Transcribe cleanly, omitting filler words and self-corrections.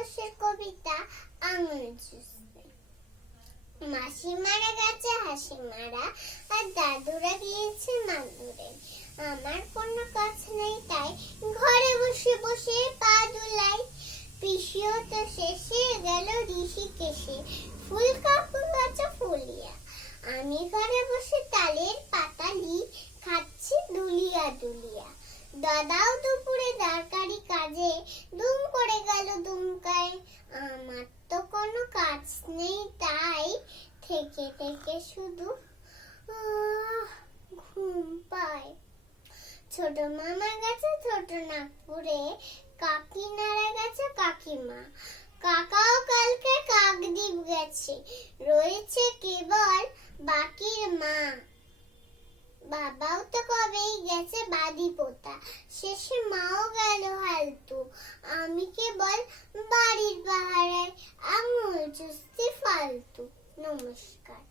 ঘোষের কবিতা আঙুল চুষতে। মাসি মারা গেছে হাসি মারা, আর দাদুরা গিয়েছে মাদুরে। আমার কোনো কাজ নেই তাই ঘরে বসে বসে পা দুলাই। পিসিও তো শেষে গেল ঋষিকেশে, ফুল কাপড় গাছে ফুলিয়া। আমি ঘরে বসে তালের পাতালি খাচ্ছি দুলিয়া দুলিয়া। দাদাও দুপুরে দরকারি কাজে দুম করে গেল দুমকায়। আমার তো কোনো কাজ নেই তাই থেকে থেকে শুধু ঘুম পায়। ছোট মামা গেছে ছোট নাগপুরে, কাকিনারা গেছে কাকিমা। কাকাও কালকে কাকদ্বীপ গেছে, রয়েছে কেবল বাকির মা। বাবাও তো কবেই গেছে বাদিপোতা, শেষে মাও গেল হালতু। আমি কেবল বাড়ির পাহারায় আঙুল চুষছি ফালতু। নমস্কার।